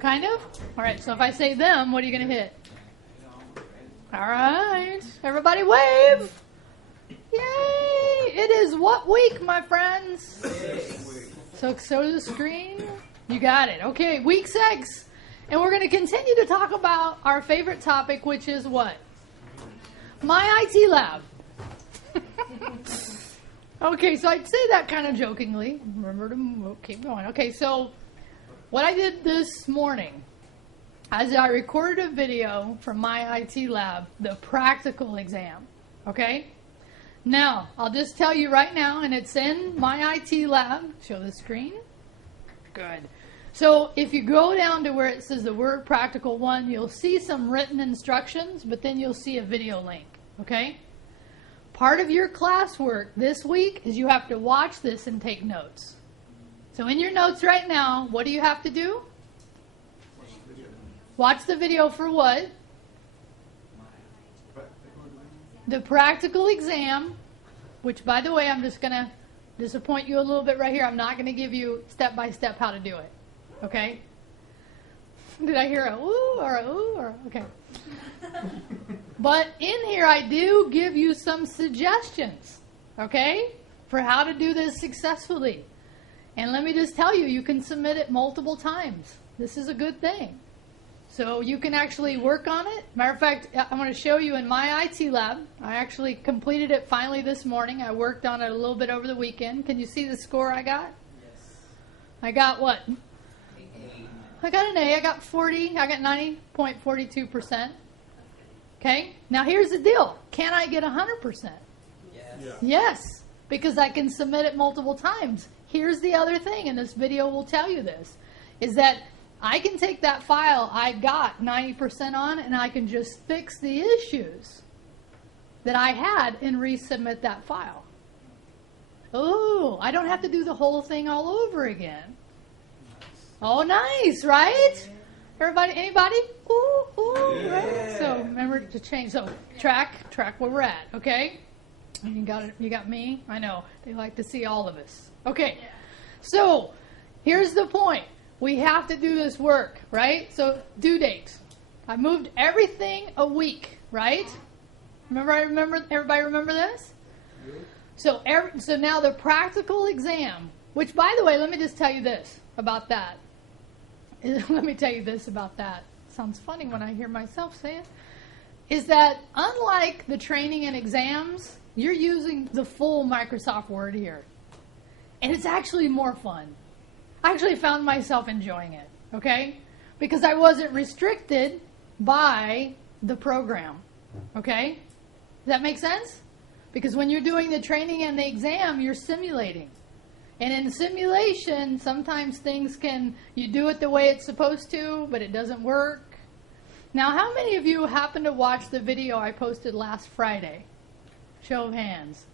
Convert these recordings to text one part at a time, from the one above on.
Kind of? All right, so if I say them, what are you going to hit? All right. Everybody wave. Yay! It is what week, my friends? So to the screen. You got it. Okay, week 6. And we're going to continue to talk about our favorite topic, which is what? MyITLab. Okay, so I'd say that kind of jokingly. Remember to keep going. Okay, so what I did this morning is I recorded a video from MyITLab, the practical exam. Okay? Now, I'll just tell you right now, and it's in MyITLab. Show the screen. Good. So if you go down to where it says the word practical 1, you'll see some written instructions, but then you'll see a video link. Okay? Part of your classwork this week is you have to watch this and take notes. So in your notes right now, what do you have to do? Watch the video for what? The practical exam, which, by the way, I'm just going to disappoint you a little bit right here. I'm not going to give you step-by-step how to do it. Okay? Did I hear a ooh or a ooh? Or, okay. But in here, I do give you some suggestions, okay, for how to do this successfully. And let me just tell you, you can submit it multiple times. This is a good thing. So you can actually work on it. Matter of fact, I'm going to show you in MyITLab. I actually completed it finally this morning. I worked on it a little bit over the weekend. Can you see the score I got? Yes. I got what? I got an A. I got 40. I got 90.42%. Okay? Now here's the deal. Can I get 100%? Yes. Yeah. Yes, because I can submit it multiple times. Here's the other thing, and this video will tell you this, is that I can take that file I got 90% on, and I can just fix the issues that I had and resubmit that file. Oh, I don't have to do the whole thing all over again. Oh, nice, right? Everybody, anybody? Ooh, ooh, right? So remember to change. So track where we're at, okay? And you got me? I know. They like to see all of us. Okay. So here's the point. We have to do this work, right? So due date. I moved everything a week, right? Everybody remember this? So now the practical exam, which, by the way, let me just tell you this about that. Let me tell you this about that. Sounds funny when I hear myself say it. Is that unlike the training and exams, you're using the full Microsoft Word here. And it's actually more fun. I actually found myself enjoying it, okay? Because I wasn't restricted by the program, okay? Does that make sense? Because when you're doing the training and the exam, you're simulating. And in simulation, sometimes you do it the way it's supposed to, but it doesn't work. Now, how many of you happened to watch the video I posted last Friday? Show of hands.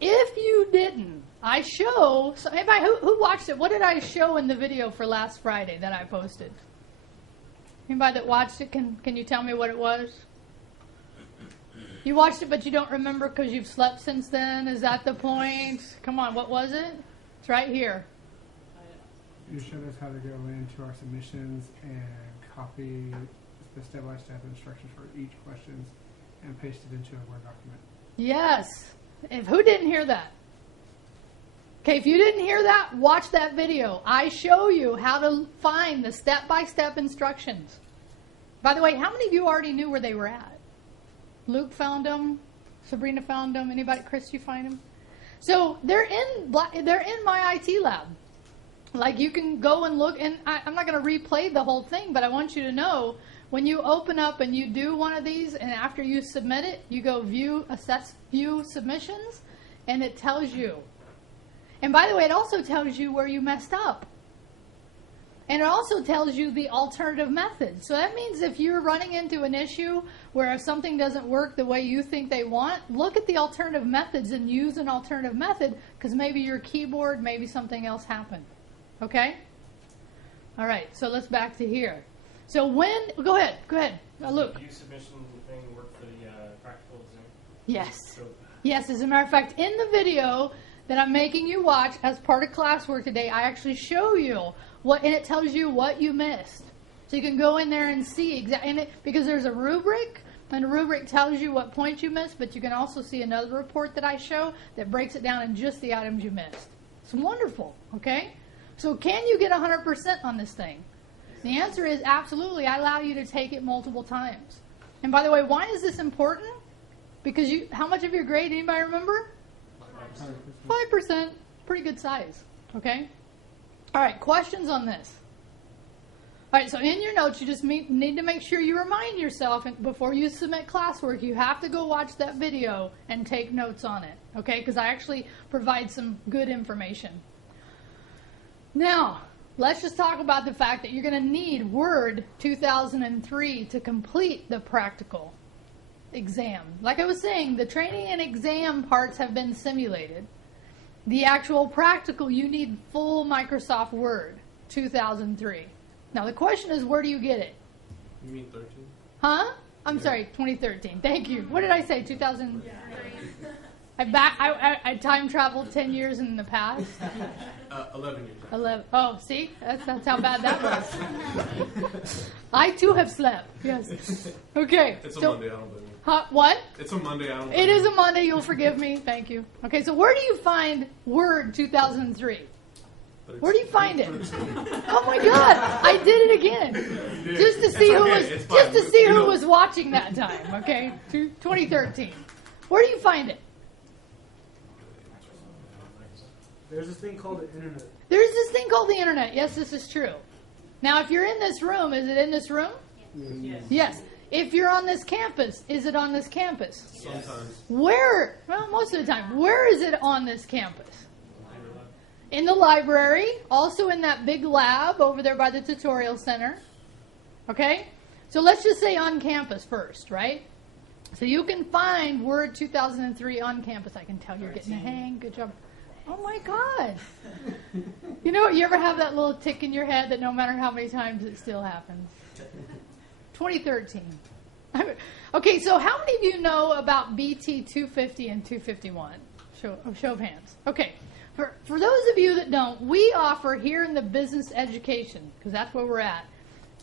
If you didn't, so anybody who watched it, what did I show in the video for last Friday that I posted? Anybody that watched it, can you tell me what it was? You watched it, but you don't remember because you've slept since then? Is that the point? Come on, what was it? It's right here. You showed us how to go into our submissions and copy the step-by-step instructions for each question and paste it into a Word document. Yes. Who didn't hear that? Okay, if you didn't hear that, watch that video. I show you how to find the step-by-step instructions. By the way, how many of you already knew where they were at? Luke found them. Sabrina found them. Anybody? Chris, you find them? So they're in MyITLab. Like, you can go and look, and I'm not going to replay the whole thing, but I want you to know when you open up and you do one of these, and after you submit it, you go view submissions, and it tells you. And by the way, it also tells you where you messed up. And it also tells you the alternative method. So that means if you're running into an issue where if something doesn't work the way you think they want, look at the alternative methods and use an alternative method, because maybe your keyboard, maybe something else happened. Okay? All right, so let's back to here. So go ahead, Luke. Does the submission thing work for the practical exam? Yes. Yes, as a matter of fact, in the video that I'm making you watch as part of classwork today, I actually show you and it tells you what you missed. So you can go in there and see exactly, because there's a rubric, and the rubric tells you what points you missed, but you can also see another report that I show that breaks it down in just the items you missed. It's wonderful, okay? So can you get 100% on this thing? The answer is absolutely. I allow you to take it multiple times. And by the way, why is this important? Because how much of your grade, anybody remember? 5%. Pretty good size, okay? All right, questions on this? All right, so in your notes, you just need to make sure you remind yourself before you submit classwork, you have to go watch that video and take notes on it, okay? Because I actually provide some good information. Now, let's just talk about the fact that you're going to need Word 2003 to complete the practical exam. Like I was saying, the training and exam parts have been simulated. The actual practical, you need full Microsoft Word 2003. Now, the question is, where do you get it? You mean 13? Huh? I'm sorry, 2013. Thank you. What did I say? 2000? I time traveled 10 years in the past. 11 years. 11. Oh, see? That's how bad that was. I, too, have slept. Yes. Okay. It's a Monday, I don't blame you. Huh? What? It's a Monday, I don't blame It you. is a Monday. You'll forgive me. Thank you. Okay, so where do you find Word 2003? Where do you find it? Oh my God! I did it again, just to see who was watching that time. Okay, 2013. Where do you find it? There's this thing called the internet. There's this thing called the internet. Yes, this is true. Now, if you're in this room, is it in this room? Yes. Yes. If you're on this campus, is it on this campus? Sometimes. Where? Well, most of the time. Where is it on this campus? In the library, also in that big lab over there by the tutorial center. Okay? So let's just say on campus first, right? So you can find Word 2003 on campus. I can tell you're getting a hang. Good job. Oh my God. You know, you ever have that little tick in your head that no matter how many times it still happens? 2013. Okay, so how many of you know about BT 250 and 251? Show of hands. Okay. For those of you that don't, we offer here in the business education, because that's where we're at,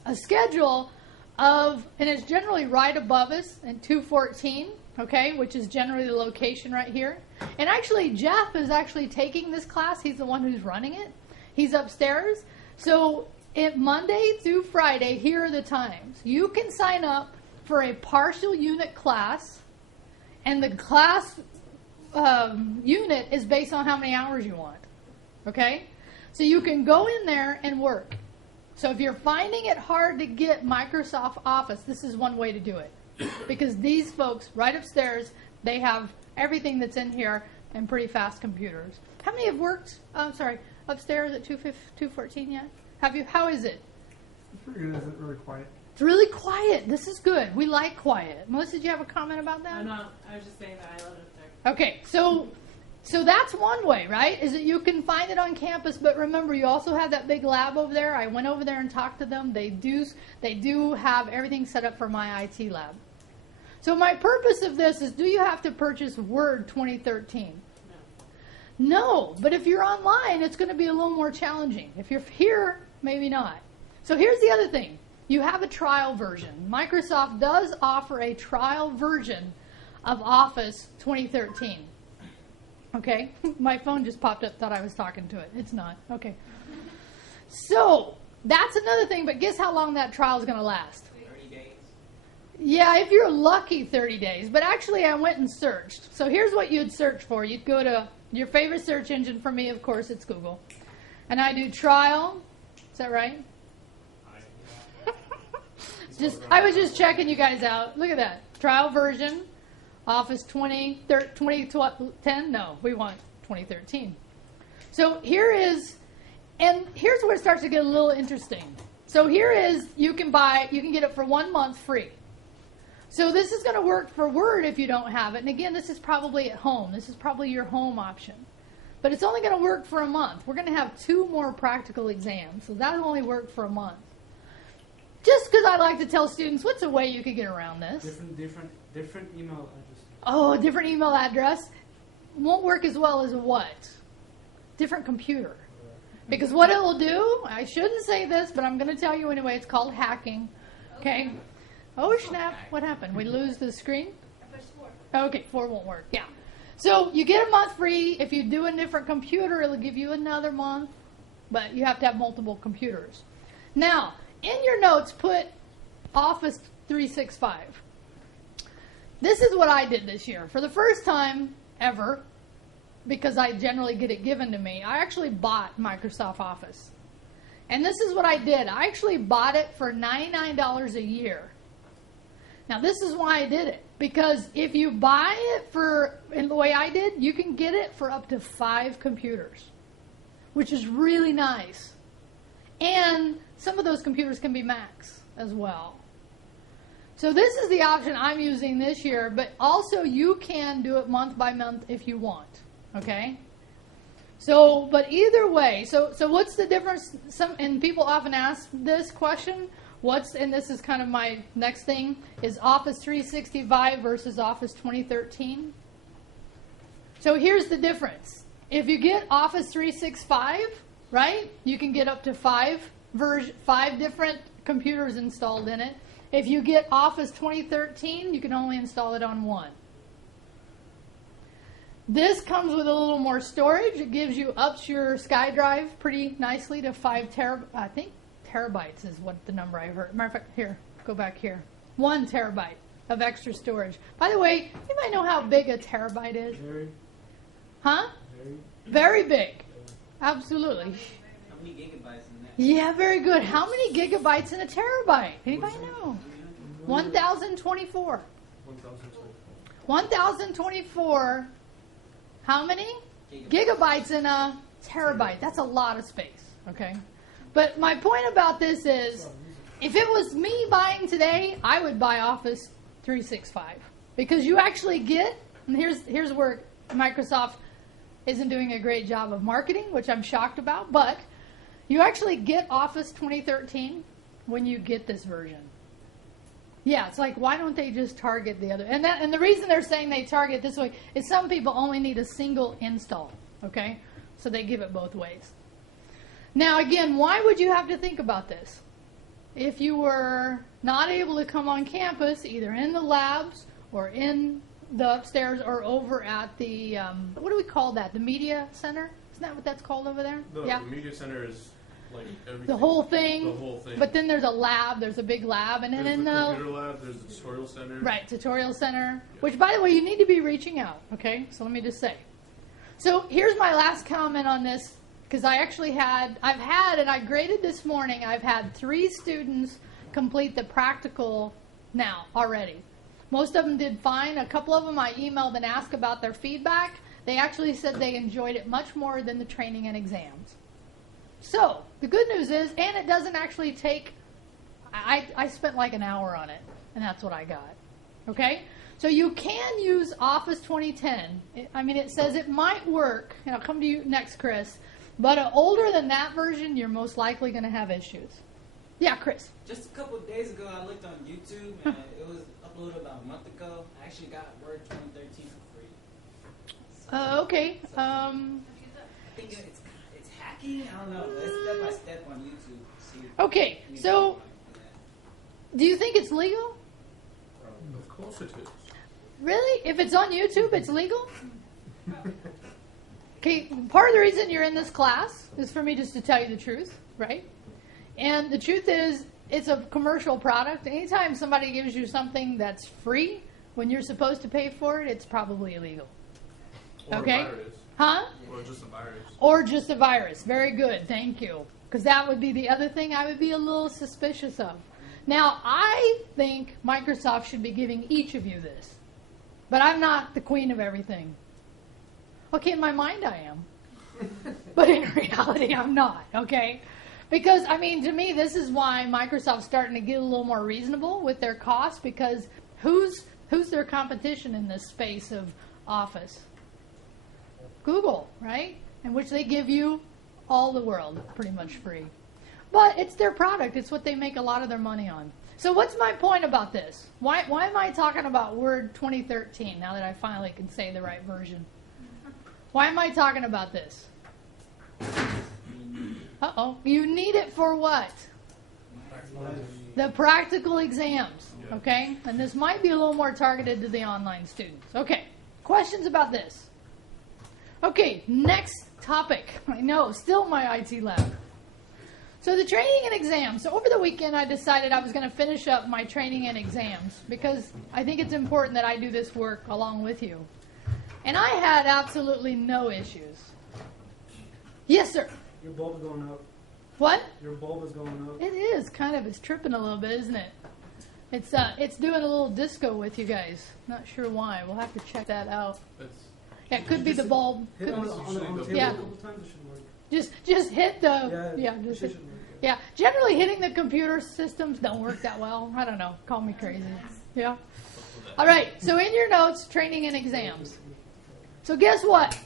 a schedule of, and it's generally right above us in 214, okay, which is generally the location right here. And actually, Jeff is actually taking this class. He's the one who's running it. He's upstairs. So Monday through Friday, here are the times. You can sign up for a partial unit class, and the class unit is based on how many hours you want. Okay? So you can go in there and work. So if you're finding it hard to get Microsoft Office, this is one way to do it. Because these folks right upstairs, they have everything that's in here and pretty fast computers. How many have worked, upstairs at 214 yet? Have you? How is it? It's pretty good. Is it really quiet? It's really quiet. This is good. We like quiet. Melissa, did you have a comment about that? No, I was just saying that I love it there. Okay, so that's one way, right? Is that you can find it on campus, but remember, you also have that big lab over there. I went over there and talked to them. They do have everything set up for MyITLab. So my purpose of this is, do you have to purchase Word 2013? No, but if you're online, it's going to be a little more challenging. If you're here, maybe not. So here's the other thing. You have a trial version. Microsoft does offer a trial version of Office 2013. Okay? My phone just popped up, thought I was talking to it. It's not. Okay. So, that's another thing, but guess how long that trial is going to last? 30 days. Yeah, if you're lucky, 30 days. But actually, I went and searched. So here's what you'd search for. You'd go to your favorite search engine. For me, of course, it's Google. And I do trial. Is that right? I was just checking you guys out. Look at that. Trial version. Office 2010? No, we want 2013. So here's where it starts to get a little interesting. So here is, you can get it for 1 month free. So this is going to work for Word if you don't have it. And again, this is probably at home. This is probably your home option. But it's only going to work for a month. We're going to have 2 more practical exams. So that'll only work for a month. Just because I like to tell students, what's a way you could get around this? Different email address. Oh, a different email address won't work as well as what? Different computer. Because what it will do, I shouldn't say this, but I'm going to tell you anyway, it's called hacking. Okay? Oh, snap. What happened? We lose the screen? I pushed 4. Okay, 4 won't work. Yeah. So you get a month free. If you do a different computer, it'll give you another month. But you have to have multiple computers. Now, in your notes, put Office 365. This is what I did this year. For the first time ever, because I generally get it given to me, I actually bought Microsoft Office. And this is what I did. I actually bought it for $99 a year. Now, this is why I did it. Because if you buy it in the way I did, you can get it for up to 5 computers, which is really nice. And some of those computers can be Macs as well. So this is the option I'm using this year, but also you can do it month by month if you want. Okay? So, but either way, so what's the difference? And people often ask this question, and this is kind of my next thing, is Office 365 versus Office 2013. So here's the difference. If you get Office 365, right, you can get up to 5 different computers installed in it. If you get Office 2013, you can only install it on 1. This comes with a little more storage. It gives you ups your SkyDrive pretty nicely to 5 I think terabytes is what the number I heard. Matter of fact, here, go back here. 1 terabyte of extra storage. By the way, you might know how big a terabyte is. Very, Huh? very. Very big. Absolutely. How many gigabytes in that? Yeah, very good. How many gigabytes in a terabyte? Anybody know? 1,024. 1,024. 1,024. How many? Gigabytes in a terabyte. That's a lot of space. Okay? But my point about this is, if it was me buying today, I would buy Office 365. Because you actually get, and here's where Microsoft isn't doing a great job of marketing, which I'm shocked about, but you actually get Office 2013 when you get this version. Yeah, it's like, why don't they just target the other? And the reason they're saying they target this way is some people only need a single install, okay? So they give it both ways. Now, again, why would you have to think about this? If you were not able to come on campus, either in the labs or in the upstairs or over at the, what do we call that? The media center? Isn't that what that's called over there? The media center is like everything. The whole thing. The whole thing. But then there's a lab. There's a big lab. And then There's in the the computer lab, there's the tutorial center. right, tutorial center, which, by the way, you need to be reaching out, okay? So let me just say. So here's my last comment on this, because and I graded this morning, I've had 3 students complete the practical now already. Most of them did fine. A couple of them I emailed and asked about their feedback. They actually said they enjoyed it much more than the training and exams. So the good news is, and it doesn't actually take, I spent like an hour on it, and that's what I got. Okay? So you can use Office 2010. It says it might work, and I'll come to you next, Chris, but older than that version, you're most likely going to have issues. Yeah, Chris. Just a couple of days ago, I looked on YouTube, and it was uploaded about a month ago. I actually got Word 2013 for free. Okay. I think it's hacking. I don't know. It's step by step on YouTube. See, Okay, so do you think it's legal? Of course it is. Really? If it's on YouTube, it's legal? Okay, part of the reason you're in this class is for me just to tell you the truth, right? And the truth is, it's a commercial product. Anytime somebody gives you something that's free when you're supposed to pay for it, it's probably illegal. Or Okay. a virus. Huh? Or just a virus. Or just a virus. Very good. Thank you. Because that would be the other thing I would be a little suspicious of. Now, I think Microsoft should be giving each of you this. But I'm not the queen of everything. Okay, in my mind I am. But in reality, I'm not. Okay? Because, to me, this is why Microsoft's starting to get a little more reasonable with their costs, because who's their competition in this space of Office? Google, right? In which they give you all the world pretty much free. But it's their product. It's what they make a lot of their money on. So what's my point about this? Why am I talking about Word 2013 now that I finally can say the right version? Why am I talking about this? Uh-oh. You need it for what? The practical exams. Yeah. Okay? And this might be a little more targeted to the online students. Okay. Questions about this? Okay, next topic. I know, still MyITLab. So the training and exams. So over the weekend I decided I was going to finish up my training and exams because I think it's important that I do this work along with you. And I had absolutely no issues. Yes, sir. Your bulb is going up. What? Your bulb is going up. It is kind of. It's tripping a little bit, isn't it? It's doing a little disco with you guys. Not sure why. We'll have to check that out. That's, Yeah, it could be the bulb. Hit Could on be- the table Yeah. a couple times, it should work. Just hit the It just should hit, work. yeah. Generally, hitting the computer systems don't work that well. I don't know. Call me crazy. Yeah. All right. So in your notes, training and exams. So guess what?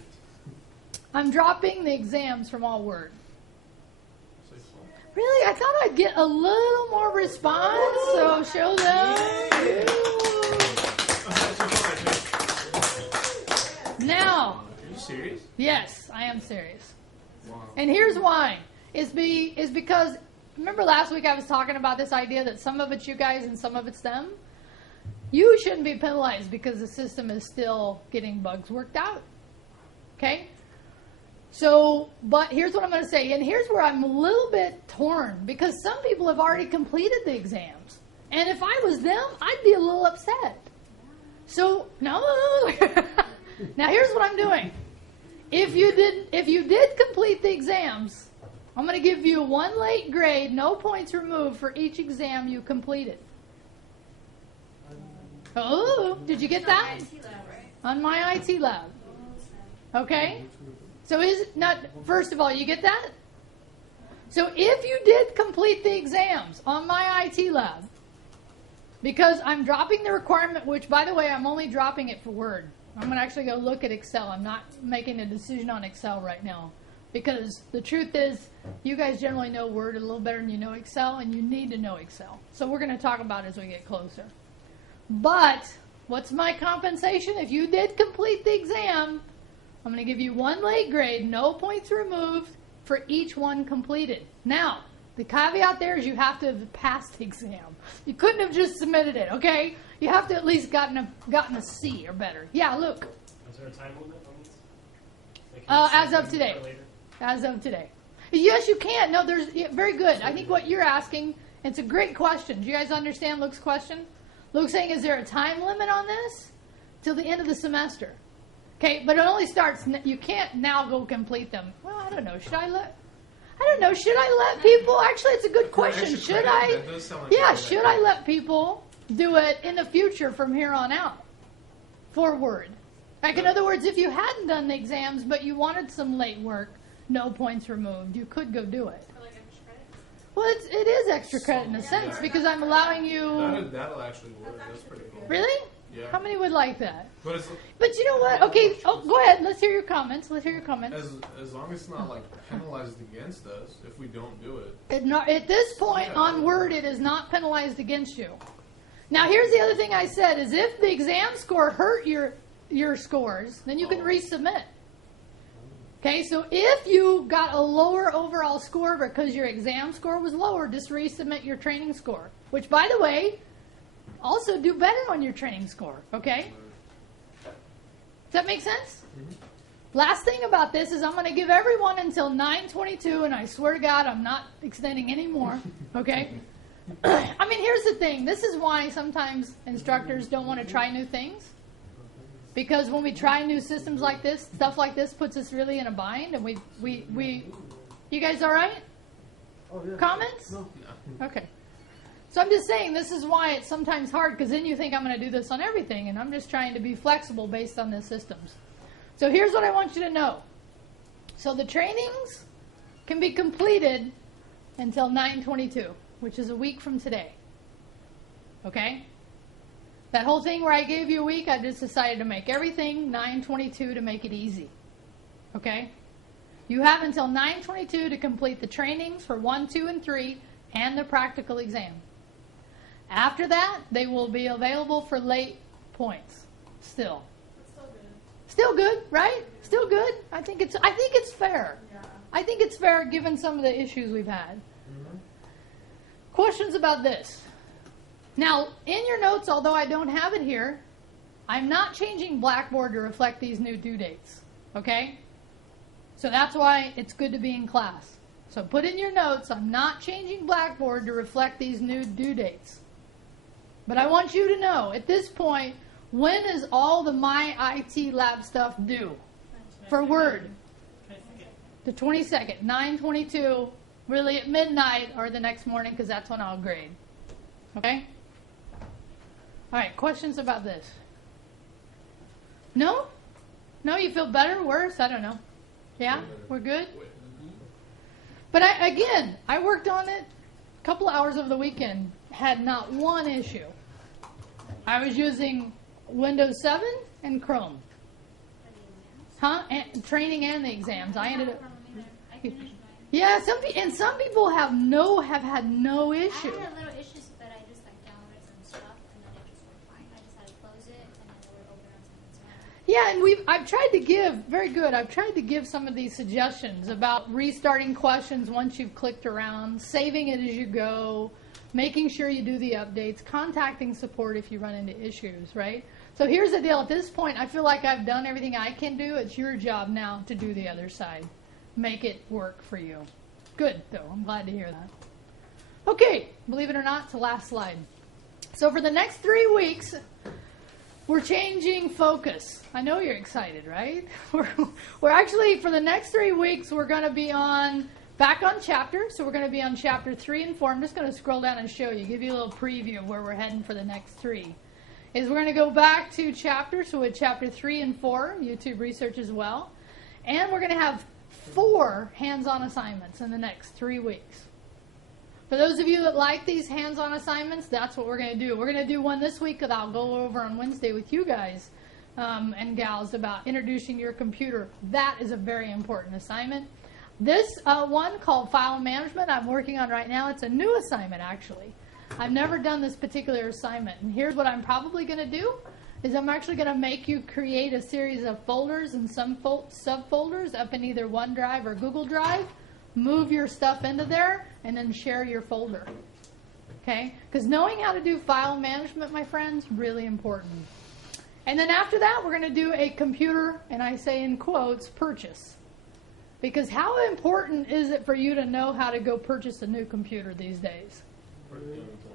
I'm dropping the exams from all Word. Really? I thought I'd get a little more response. So show them. Now, are you serious? yes, I am serious. Wow. And here's why. Is because, remember last week I was talking about this idea that some of it's you guys and some of it's them? You shouldn't be penalized because the system is still getting bugs worked out. Okay? So, but here's what I'm going to say, and here's where I'm a little bit torn, because some people have already completed the exams. And if I was them, I'd be a little upset. So, no. Now here's what I'm doing. If you did complete the exams, I'm going to give you 1 late grade, no points removed for each exam you completed. Oh, did you get that? On MyITLab. Okay? So first of all, you get that? So if you did complete the exams on MyITLab, because I'm dropping the requirement, which by the way, I'm only dropping it for Word. I'm going to actually go look at Excel. I'm not making a decision on Excel right now. Because the truth is, you guys generally know Word a little better than you know Excel, and you need to know Excel. So we're going to talk about it as we get closer. But, what's my compensation? If you did complete the exam, I'm going to give you 1 late grade, no points removed, for each one completed. Now, the caveat there is you have to have passed the exam. You couldn't have just submitted it, okay? You have to at least gotten a C or better. Yeah, look. Is there a time limit on this? Like, As can of you today. start later? As of today. Yes, you can. No, very good. I think what you're asking, it's a great question. Do you guys understand Luke's question? Luke's saying, is there a time limit on this? Till the end of the semester. Okay, but it only starts, you can't now go complete them. Well, I don't know. Should I let people, actually it's a good question. Should I? Yeah, should I let people do it in the future from here on out? For Word. Like, in other words, if you hadn't done the exams, but you wanted some late work, no points removed, you could go do it. For like extra credit? Well, it is extra credit in a sense, because I'm allowing you... That'll actually work. That's pretty cool. Really? Yeah. How many would like that? But it's, But you know what? Okay, go ahead. Let's hear your comments. as long as it's not like penalized against us if we don't do it. At this point on Word, it is not penalized against you. Now, here's the other thing I said, is if the exam score hurt your scores, then you can resubmit. Okay, so if you got a lower overall score because your exam score was lower, just resubmit your training score. Which, by the way, also do better on your training score, okay? Does that make sense? Mm-hmm. Last thing about this is I'm going to give everyone until 9/22, and I swear to God I'm not extending any more, okay? I mean, here's the thing. This is why sometimes instructors don't want to try new things. Because when we try new systems like this, stuff like this puts us really in a bind, and we you guys all right? Oh, yeah. Comments? No. Okay. So I'm just saying this is why it's sometimes hard, because then you think I'm going to do this on everything, and I'm just trying to be flexible based on the systems. So here's what I want you to know. So the trainings can be completed until 9/22, which is a week from today. Okay? That whole thing where I gave you a week, I just decided to make everything 9/22 to make it easy. Okay? You have until 9/22 to complete the trainings for 1, 2, and 3 and the practical exam. After that, they will be available for late points. Still. It's still good. Still good, right? Still good. I think it's fair. Yeah. I think it's fair given some of the issues we've had. Questions about this? Now, in your notes, although I don't have it here, I'm not changing Blackboard to reflect these new due dates. Okay? So that's why it's good to be in class. So put in your notes, I'm not changing Blackboard to reflect these new due dates. But I want you to know, at this point, when is all the MyITLab stuff due? For Word? The 22nd, 9/22, really at midnight or the next morning, because that's when I'll grade. Okay? All right, questions about this? No? No, you feel better, worse? I don't know. Yeah? We're good? But I worked on it a couple hours over the weekend, had not one issue. I was using Windows 7 and Chrome. Huh? And training and the exams. I ended up. Yeah, some people have had no issue. I had little issues, but I just downloaded some stuff and then it just worked fine. I just had to close it and then it would open on something. Yeah, and I've tried to give very good. I've tried to give some of these suggestions about restarting questions once you've clicked around, saving it as you go, making sure you do the updates, contacting support if you run into issues, right? So here's the deal. At this point, I feel like I've done everything I can do. It's your job now to do the other side. Make it work for you. Good, though. I'm glad to hear that. Okay, believe it or not, it's the last slide. So for the next 3 weeks, we're changing focus. I know you're excited, right? We're actually, for the next 3 weeks, we're going to be back on chapter. So we're going to be on chapter 3 and 4. I'm just going to scroll down and show you, give you a little preview of where we're heading for the next 3. We're going to go back to chapter, so with chapter 3 and 4, YouTube research as well. And we're going to have 4 hands-on assignments in the next 3 weeks. For those of you that like these hands-on assignments, that's what we're going to do. We're going to do one this week that I'll go over on Wednesday with you guys and gals about introducing your computer. That is a very important assignment. This one called File Management I'm working on right now. It's a new assignment, actually. I've never done this particular assignment. And here's what I'm probably going to do. I'm actually going to make you create a series of folders and some subfolders up in either OneDrive or Google Drive. Move your stuff into there and then share your folder. Okay? Because knowing how to do file management, my friends, really important. And then after that, we're going to do a computer, and I say in quotes, purchase. Because how important is it for you to know how to go purchase a new computer these days?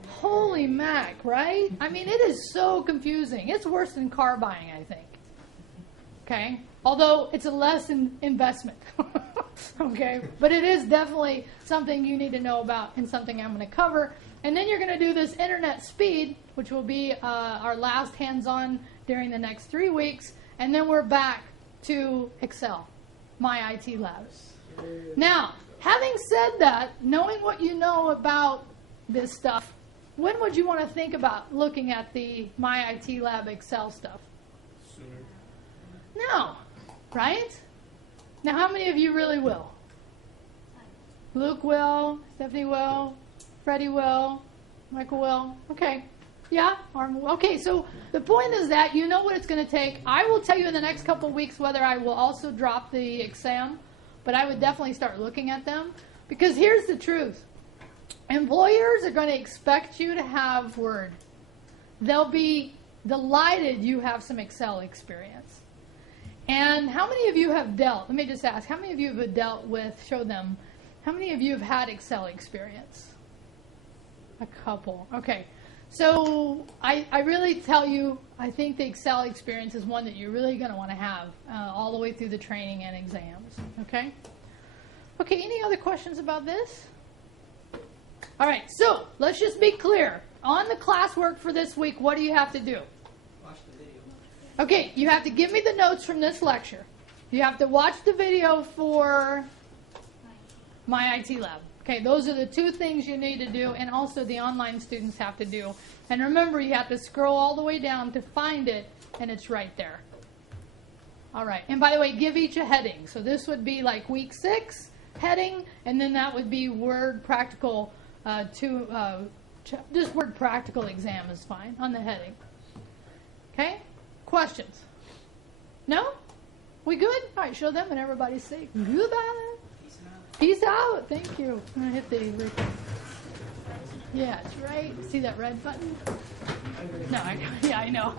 Holy mac, right? I mean, it is so confusing. It's worse than car buying, I think. Okay? Although it's a less investment. Okay? But it is definitely something you need to know about and something I'm going to cover. And then you're going to do this internet speed, which will be our last hands-on during the next 3 weeks. And then we're back to Excel, MyITLab. Now, having said that, knowing what you know about this stuff, when would you want to think about looking at the MyITLab Excel stuff? Sooner. No, right? Now, how many of you really will? Luke will, Stephanie will, Freddie will, Michael will. Okay. Yeah? Okay, so the point is that you know what it's going to take. I will tell you in the next couple of weeks whether I will also drop the exam, but I would definitely start looking at them. Because here's the truth. Employers are going to expect you to have Word. They'll be delighted you have some Excel experience. And how many of you have dealt, let me just ask, how many of you have dealt with, show them, how many of you have had Excel experience? A couple. Okay. So I really tell you, I think the Excel experience is one that you're really going to want to have all the way through the training and exams. Okay? Okay, any other questions about this? All right, so let's just be clear. On the classwork for this week, what do you have to do? Watch the video. Okay, you have to give me the notes from this lecture. You have to watch the video for MyITLab. Okay, those are the 2 things you need to do, and also the online students have to do. And remember, you have to scroll all the way down to find it, and it's right there. All right, and by the way, give each a heading. So this would be like week 6 heading, and then that would be Word Practical just Word Practical exam is fine on the heading. Okay? Questions? No? We good? All right, show them and everybody say goodbye. Peace and Peace out. Thank you. I'm gonna hit the yeah, it's right. See that red button? No, I know. Yeah, I know.